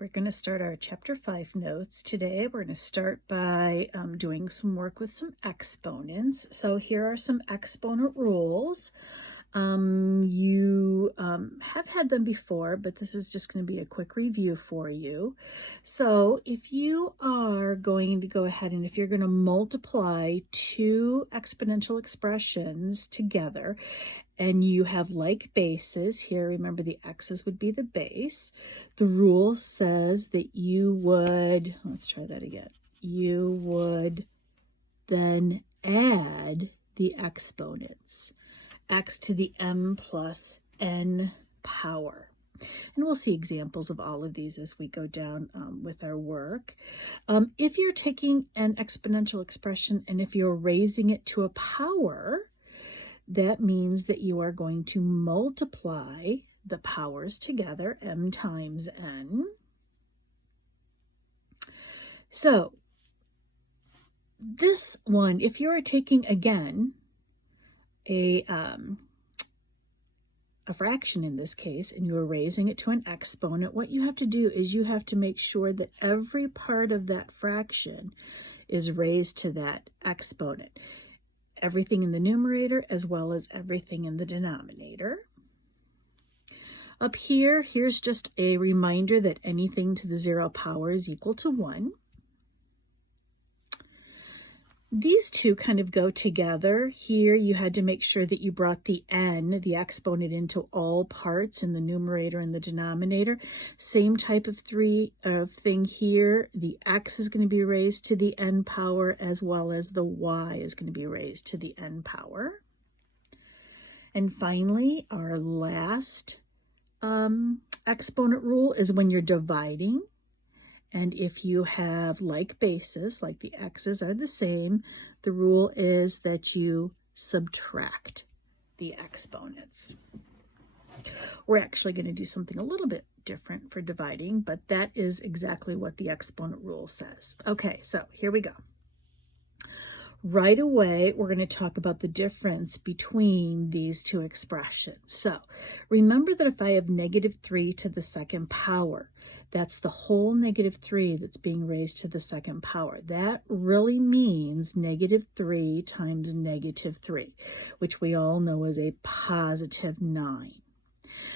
we're going to start our Chapter 5 notes. Today we're going to start by doing some work with some exponents. So here are some exponent rules. You have had them before, but this is just going to be a quick review for you. So if you are going to go ahead and if you're going to multiply two exponential expressions together, and you have like bases, here remember the x's would be the base, the rule says that you would, let's try that again, you would then add the exponents, x to the m plus n power. And we'll see examples of all of these as we go down with our work. If you're taking an exponential expression and if you're raising it to a power, that means that you are going to multiply the powers together, m times n. So this one, if you are taking again a fraction in this case, and you are raising it to an exponent, what you have to do is you have to make sure that every part of that fraction is raised to that exponent. Everything in the numerator as well as everything in the denominator. Up here, here's just a reminder that anything to the 0 power is equal to 1. These two kind of go together. Here you had to make sure that you brought the n, the exponent, into all parts in the numerator and the denominator. Same type of thing here. The x is going to be raised to the n power as well as the y is going to be raised to the n power. And finally, our last exponent rule is when you're dividing. And if you have like bases, like the x's are the same, the rule is that you subtract the exponents. We're actually going to do something a little bit different for dividing, but that is exactly what the exponent rule says. Okay, so here we go. Right away, we're going to talk about the difference between these two expressions. So remember that if I have -3 to the second power, that's the whole -3 that's being raised to the second power. That really means -3 times -3, which we all know is a positive 9.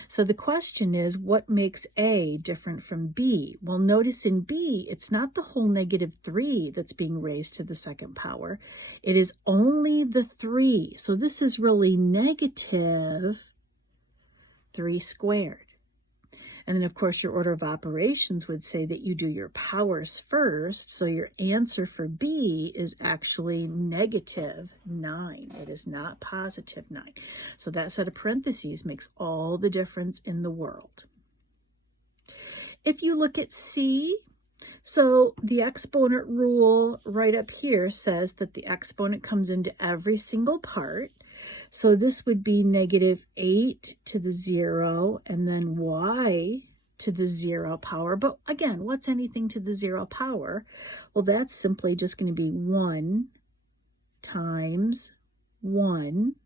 So the question is, what makes A different from B? Well, notice in B, it's not the whole -3 that's being raised to the second power. It is only the 3. So this is really -3 squared. And then, of course, your order of operations would say that you do your powers first. So your answer for B is actually -9. It is not positive 9. So that set of parentheses makes all the difference in the world. If you look at C, so the exponent rule right up here says that the exponent comes into every single part. So this would be -8 to the 0 and then y to the 0 power. But again, what's anything to the 0 power? Well, that's simply just going to be 1 times 1,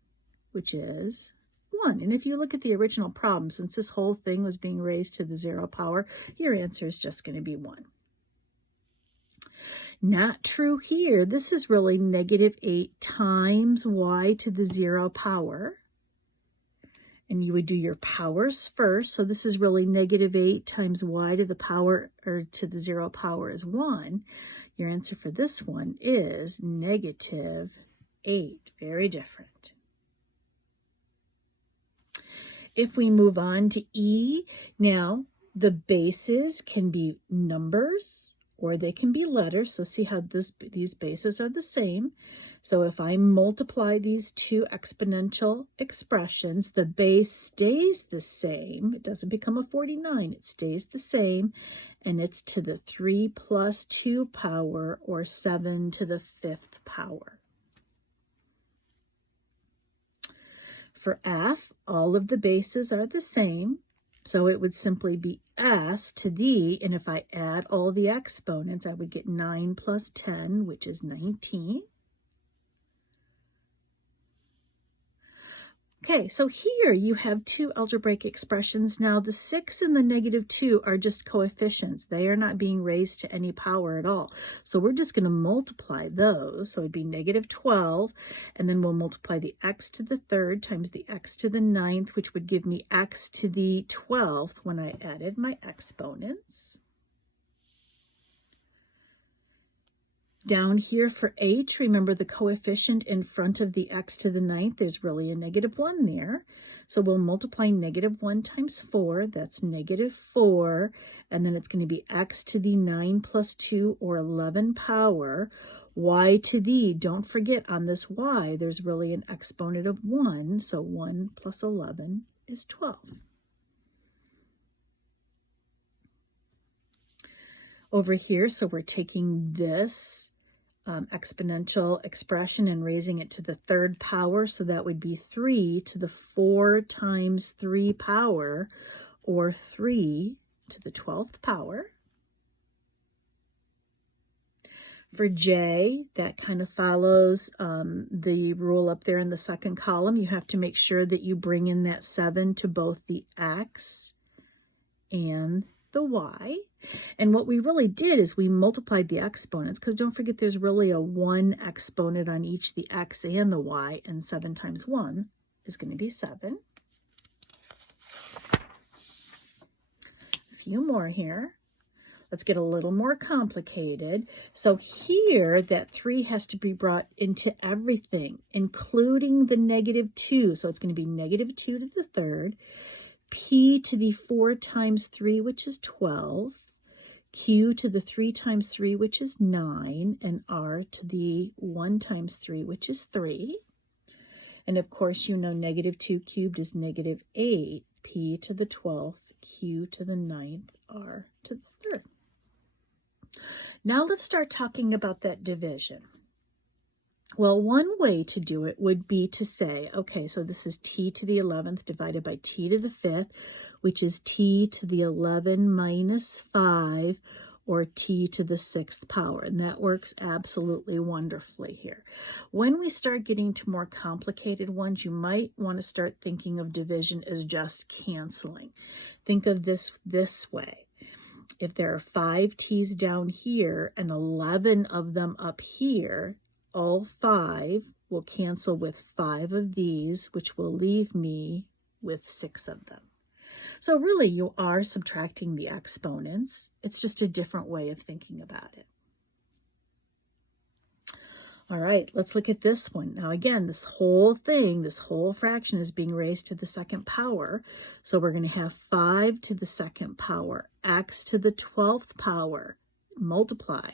which is 1. And if you look at the original problem, since this whole thing was being raised to the 0 power, your answer is just going to be 1. Not true here. This is really -8 times y to the 0 power. And you would do your powers first. So this is really -8 times y to the power, or to the 0 power is 1. Your answer for this one is -8. Very different. If we move on to E, now the bases can be numbers, or they can be letters. So see how these bases are the same. So if I multiply these two exponential expressions, the base stays the same. It doesn't become a 49. It stays the same. And it's to the 3 plus 2 power, or 7 to the 5th power. For F, all of the bases are the same. So it would simply be s to the, and if I add all the exponents, I would get 9 plus 10, which is 19. Okay, so here you have two algebraic expressions. Now the 6 and the -2 are just coefficients. They are not being raised to any power at all. So we're just going to multiply those. So it'd be -12, and then we'll multiply the x to the 3rd times the x to the 9th, which would give me x to the 12th when I added my exponents. Down here for h, remember the coefficient in front of the x to the 9th, there's really a -1 there. So we'll multiply -1 times 4, that's -4, and then it's going to be x to the 9 plus 2, or 11 power. Y to the, don't forget on this y, there's really an exponent of 1, so 1 plus 11 is 12. Over here, so we're taking this exponential expression and raising it to the 3rd power, so that would be 3 to the 4 times 3 power, or 3 to the 12th power. For j, that kind of follows the rule up there in the 2nd column. You have to make sure that you bring in that 7 to both the x and the y. And what we really did is we multiplied the exponents, because don't forget there's really a 1 exponent on each the x and the y, and 7 times 1 is going to be 7. A few more here. Let's get a little more complicated. So here, that 3 has to be brought into everything, including the -2. So it's going to be -2 to the 3rd, p to the 4 times 3, which is 12, q to the 3 times 3, which is 9, and r to the 1 times 3, which is 3. And of course, you know -2 cubed is -8, p to the 12th, q to the 9th, r to the 3rd. Now let's start talking about that division. Well, one way to do it would be to say, okay, so this is t to the 11th divided by t to the 5th, which is t to the 11 minus 5, or t to the 6th power. And that works absolutely wonderfully here. When we start getting to more complicated ones, you might want to start thinking of division as just canceling. Think of this way. If there are 5 t's down here and 11 of them up here, all 5 will cancel with 5 of these, which will leave me with 6 of them. So really, you are subtracting the exponents. It's just a different way of thinking about it. All right, let's look at this one. Now again, this whole thing, this whole fraction is being raised to the 2nd power. So we're going to have 5 to the 2nd power, x to the 12th power, multiply,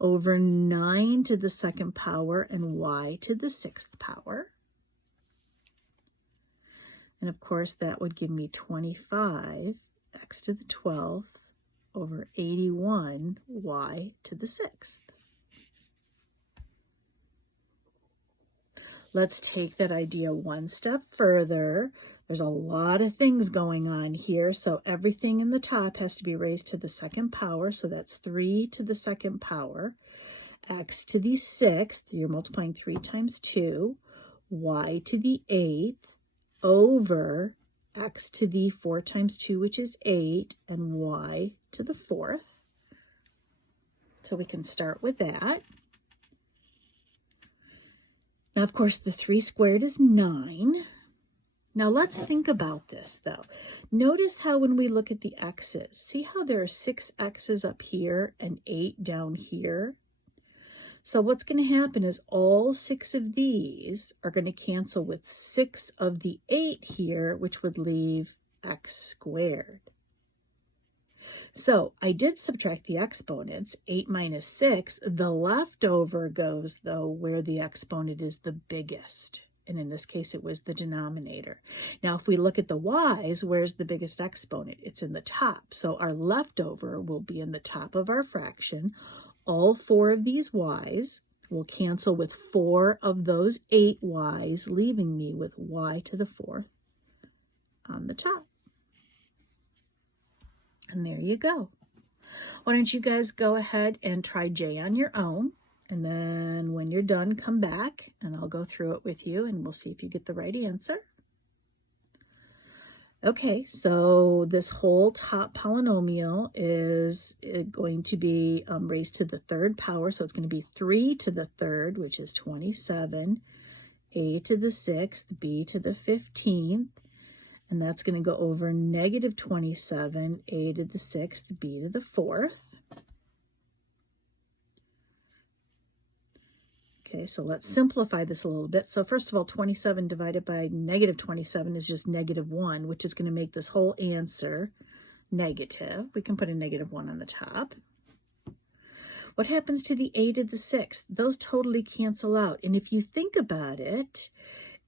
over 9 to the 2nd power, and y to the 6th power. And of course, that would give me 25, x to the 12th, over 81, y to the 6th. Let's take that idea one step further. There's a lot of things going on here, so everything in the top has to be raised to the 2nd power, so that's 3 to the 2nd power, x to the 6th, you're multiplying 3 times 2, y to the 8th, over x to the 4 times 2, which is 8, and y to the 4th. So we can start with that. Now, of course, the 3 squared is 9. Now, let's think about this, though. Notice how when we look at the x's, see how there are 6 x's up here and 8 down here? So what's going to happen is all 6 of these are going to cancel with 6 of the 8 here, which would leave x squared. So I did subtract the exponents, 8 minus 6. The leftover goes, though, where the exponent is the biggest. And in this case, it was the denominator. Now, if we look at the y's, where's the biggest exponent? It's in the top. So our leftover will be in the top of our fraction. All 4 of these y's will cancel with 4 of those 8 y's, leaving me with y to the 4th on the top. And there you go. Why don't you guys go ahead and try J on your own, and then when you're done, come back and I'll go through it with you and we'll see if you get the right answer. Okay, so this whole top polynomial is going to be raised to the third power. So it's going to be 3 to the third, which is 27, a to the 6th, b to the 15th, and that's going to go over negative 27, a to the 6th, b to the 4th. Okay, so let's simplify this a little bit. So first of all, 27 divided by negative 27 is just negative 1, which is going to make this whole answer negative. We can put a negative 1 on the top. What happens to the a to the 6th? Those totally cancel out. And if you think about it,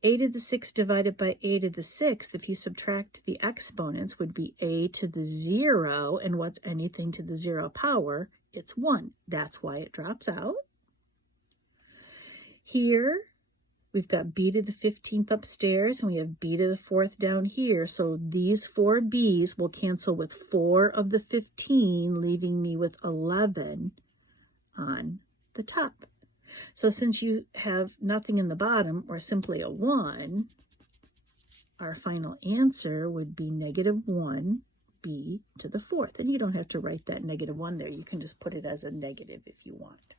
a to the 6th divided by a to the 6th, if you subtract the exponents, would be a to the 0. And what's anything to the 0 power? It's 1. That's why it drops out. Here, we've got b to the 15th upstairs, and we have b to the 4th down here. So these 4 b's will cancel with 4 of the 15, leaving me with 11 on the top. So since you have nothing in the bottom, or simply a 1, our final answer would be negative 1, b to the 4th. And you don't have to write that negative 1 there. You can just put it as a negative if you want.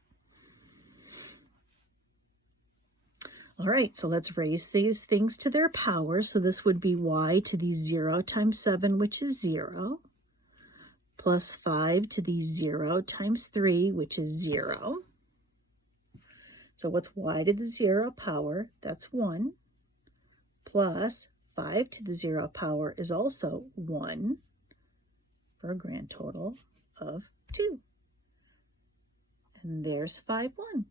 All right, so let's raise these things to their power. So this would be y to the 0 times 7, which is 0, plus 5 to the 0 times 3, which is 0. So what's y to the 0 power? That's 1, plus 5 to the 0 power is also 1, for a grand total of 2. And there's 5, 1.